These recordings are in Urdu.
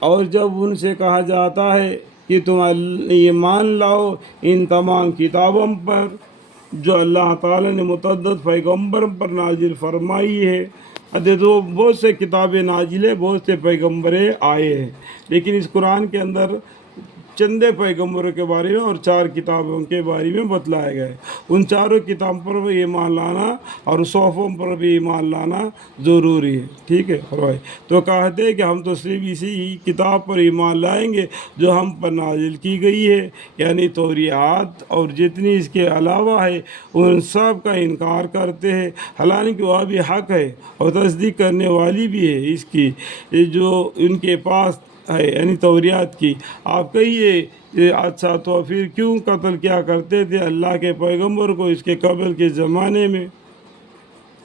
اور جب ان سے کہا جاتا ہے کہ تم ایمان لاؤ ان تمام کتابوں پر جو اللہ تعالیٰ نے متعدد پیغمبر پر نازل فرمائی ہے. تو بہت سے کتابیں نازل ہے، بہت سے پیغمبریں آئے ہیں، لیکن اس قرآن کے اندر چندے پیغمبروں کے بارے میں اور 4 کتابوں کے بارے میں بتلایا گیا ہے. ان چاروں کتابوں پر بھی ایمان لانا اور صحفوں پر بھی ایمان لانا ضروری ہے. ٹھیک ہے فرمائے. تو کہتے ہیں کہ ہم تو صرف اسی کتاب پر ایمان لائیں گے جو ہم پر نازل کی گئی ہے، یعنی توریات، اور جتنی اس کے علاوہ ہے ان سب کا انکار کرتے ہیں، حالانکہ وہ بھی حق ہے اور تصدیق کرنے والی بھی ہے اس کی جو ان کے پاس ہے، یعنی توریات کی. آپ کہیے اچھا تو پھر کیوں قتل کیا کرتے تھے اللہ کے پیغمبر کو اس کے قبل کے زمانے میں؟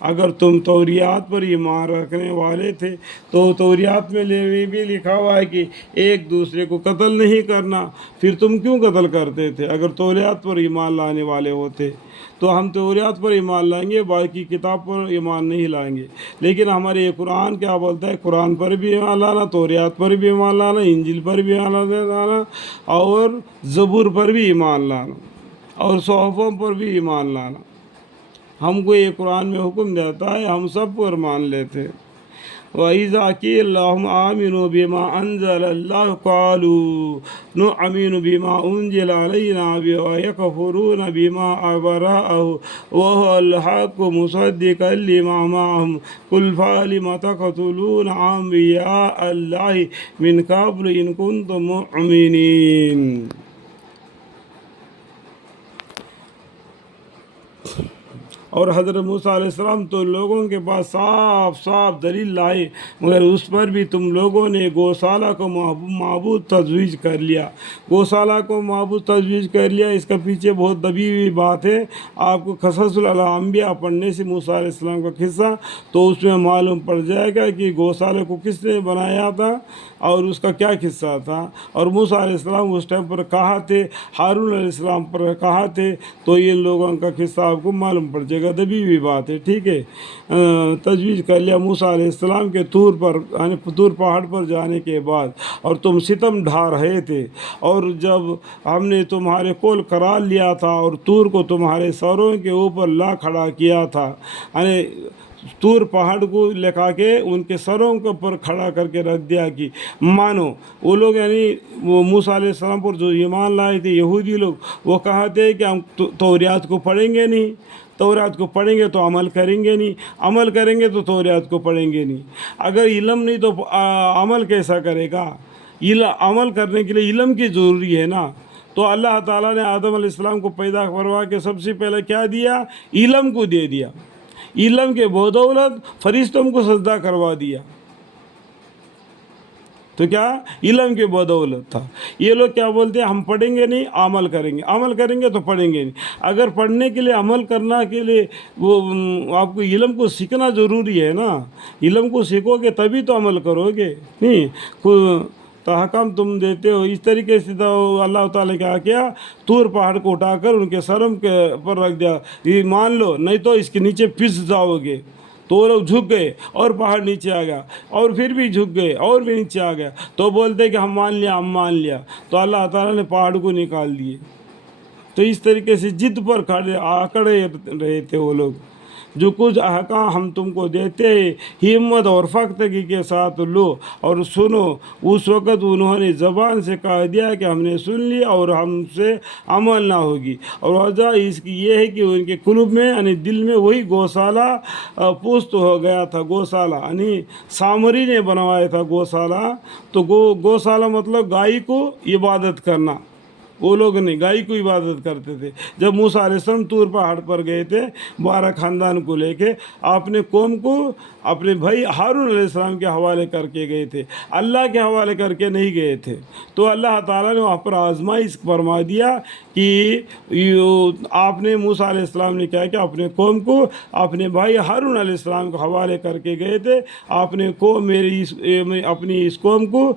اگر تم توریات پر ایمان رکھنے والے تھے تو توریات میں بھی لکھا ہوا ہے کہ ایک دوسرے کو قتل نہیں کرنا، پھر تم کیوں قتل کرتے تھے اگر توریات پر ایمان لانے والے ہوتے؟ تو ہم توریات پر ایمان لائیں گے، باقی کتاب پر ایمان نہیں لائیں گے. لیکن ہمارے یہ قرآن کیا بولتا ہے؟ قرآن پر بھی ایمان لانا، توریات پر بھی ایمان لانا، انجیل پر بھی ایمان لانا، اور زبور پر بھی ایمان لانا، اور صحفوں پر بھی ایمان لانا. ہم کو یہ قرآن میں حکم دیتا ہے، ہم سب پر مان لیتے ہیں. وَإِذَا قِيلَ لَهُمْ آمِنُوا بِمَا أَنزَلَ اللَّهُ قَالُوا نُؤْمِنُ بِمَا أُنزِلَ عَلَيْنَا وَيَكْفُرُونَ بِمَا وَرَاءَهُ وَهُوَ الْحَقُّ مُصَدِّقًا لِمَا مَعَهُمْ قُلْ فَلِمَ تَقْتُلُونَ أَنبِيَاءَ اللَّهِ مِنْ قَبْلُ إِن كُنتُم مُّؤْمِنِينَ. اور حضرت موسیٰ علیہ السلام تو لوگوں کے پاس صاف صاف دلیل لائے، مگر اس پر بھی تم لوگوں نے گوشالہ کو معبود تجویز کر لیا. گوشالہ کو معبود تجویز کر لیا، اس کا پیچھے بہت دبی ہوئی بات ہے. آپ کو قصص الانبیاء پڑھنے سے موسیٰ علیہ السلام کا قصہ تو اس میں معلوم پڑ جائے گا کہ گوشالہ کو کس نے بنایا تھا اور اس کا کیا قصہ تھا، اور موسیٰ علیہ السلام اس ٹائم پر کہاں تھے، ہارون علیہ السلام پر کہاں تھے. تو یہ لوگوں کا قصہ آپ کو معلوم پڑ جائے گا، دبی ہوئی بات ہے. ٹھیک ہے. تجویز کر لیا موسیٰ علیہ السلام کے طور پر، یعنی طور پہاڑ پر جانے کے بعد، اور تم ستم ڈھا رہے تھے، اور جب ہم نے تمہارے قول قرار لیا تھا اور طور کو تمہارے سروں کے اوپر لا کھڑا کیا تھا، یعنی طور پہاڑ کو لکھا کے ان کے سروں کے اوپر کھڑا کر کے رکھ دیا کہ مانو. وہ لوگ یعنی وہ موسیٰ علیہ السلام پر جو ایمان لائے تھے یہودی لوگ، وہ کہتے ہیں کہ ہم توریات کو پڑھیں گے نہیں، توریات کو پڑھیں گے تو عمل کریں گے نہیں، عمل کریں گے تو توریات کو پڑھیں گے نہیں. اگر علم نہیں تو عمل کیسا کرے گا؟ عمل کرنے کے لیے علم کی ضروری ہے نا. تو اللہ تعالیٰ نے آدم علیہ السلام کو پیدا کروا کے سب سے پہلے کیا دیا؟ علم کو دے دیا. علم کے بدولت فرشتوں کو سجدہ کروا دیا. تو کیا علم کے بدولت تھا. یہ لوگ کیا بولتے ہیں؟ ہم پڑھیں گے نہیں، عمل کریں گے، عمل کریں گے تو پڑھیں گے نہیں. اگر پڑھنے کے لیے، عمل کرنا کے لیے وہ آپ کو علم کو سیکھنا ضروری ہے نا. علم کو سیکھو گے تبھی تو عمل کرو گے. نہیں تحکم تم دیتے ہو اس طریقے سے. تو اللہ تعالیٰ کیا کیا؟ طور پہاڑ کو اٹھا کر ان کے سرم کے پر رکھ دیا. یہ مان لو، نہیں تو اس کے نیچے پس جاؤ گے. تو وہ لوگ جھک گئے اور پہاڑ نیچے آ گیا، اور پھر بھی جھک گئے اور بھی نیچے آ گیا. تو بولتے کہ ہم مان لیا، ہم مان لیا. تو اللہ تعالیٰ نے پہاڑ کو نکال دیے. تو اس طریقے سے ضد پر آکڑے رہے تھے وہ لوگ. جو کچھ احکام ہم تم کو دیتے ہیں ہمت اور پختگی کے ساتھ لو اور سنو. اس وقت انہوں نے زبان سے کہہ دیا کہ ہم نے سن لیا اور ہم سے عمل نہ ہوگی. اور وجہ اس کی یہ ہے کہ ان کے قلوب میں یعنی دل میں وہی گوشالہ پست ہو گیا تھا. گوشالہ یعنی سامری نے بنوایا تھا گوشالہ. تو گوشالہ مطلب گائے کو عبادت کرنا. وہ لوگ نہیں، گائے کو عبادت کرتے تھے. جب موسیٰ علیہ السلام طور پہاڑ پر گئے تھے 12 خاندان کو لے کے، اپنے قوم کو اپنے بھائی ہارون علیہ السلام کے حوالے کر کے گئے تھے، اللہ کے حوالے کر کے نہیں گئے تھے. تو اللہ تعالیٰ نے وہاں پر آزمائش فرما دیا کہ آپ نے موسیٰ علیہ السلام نے کیا کہ اپنے قوم کو اپنے بھائی ہارون علیہ السلام کے حوالے کر کے گئے تھے. آپ نے اپنی اس قوم کو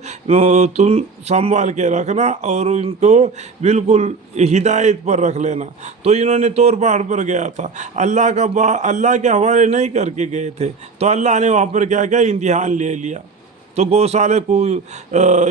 تم سنبھال کے رکھنا اور ان کو بالکل ہدایت پر رکھ لینا. تو انہوں نے طور پہاڑ پر گیا تھا، اللہ کے حوالے نہیں کر کے گئے تھے. تو اللہ نے وہاں پر کیا کیا؟ امتحان لے لیا. تو گوشالے کو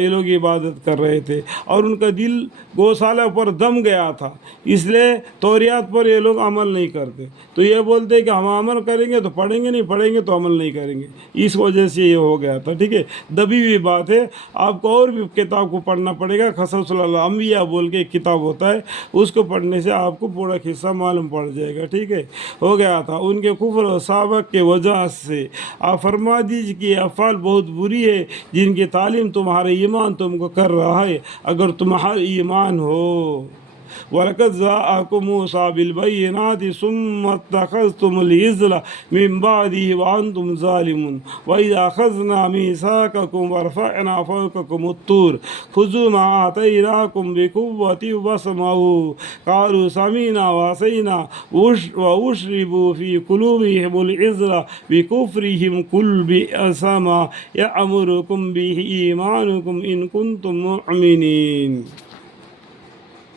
یہ لوگ عبادت کر رہے تھے اور ان کا دل گوشالہ پر دم گیا تھا، اس لیے توریات پر یہ لوگ عمل نہیں کرتے۔ تو یہ بولتے کہ ہم عمل کریں گے تو پڑھیں گے، نہیں پڑھیں گے تو عمل نہیں کریں گے، اس وجہ سے یہ ہو گیا تھا۔ ٹھیک ہے، دبی ہوئی بات ہے، آپ کو اور بھی کتاب کو پڑھنا پڑے گا۔ قصص الانبیاء بول کے ایک کتاب ہوتا ہے، اس کو پڑھنے سے آپ کو پورا قصہ معلوم پڑ جائے گا۔ ٹھیک ہے، ہو گیا تھا ان کے کفر و سابق کے وجہ سے۔ آپ فرما دیجیے کہ یہ افعال بہت بری ہے جن کی تعلیم تمہارے ایمان تم کو کر رہا ہے، اگر تمہارا ایمان ہو۔ وَلَقَدْ جَاءَكُم مُوسَىٰ بِالْبَيِّنَاتِ ثُمَّ اتَّخَذْتُمُ الْعِجْلَ مِن بَعْدِهِ وَأَنْتُمْ ظَالِمُونَ وَإِذْ أَخَذْنَا مِيثَاقَكُمْ وَرَفَعْنَا فَوْقَكُمُ الطُّورَ خُذُوا مَا آتَيْنَاكُمْ بِقُوَّةٍ وَاسْمَعُوا قَالُوا سَمِعْنَا وَعَصَيْنَا وَأُشْرِبُوا فِي قُلُوبِهِمُ الْعِجْلَ بِكُفْرِهِمْ قُلْ بِئْسَ مَا يَأْمُرُكُم بِهِ إِيمَانُكُمْ إِن كُنتُم مُّؤْمِنِينَ۔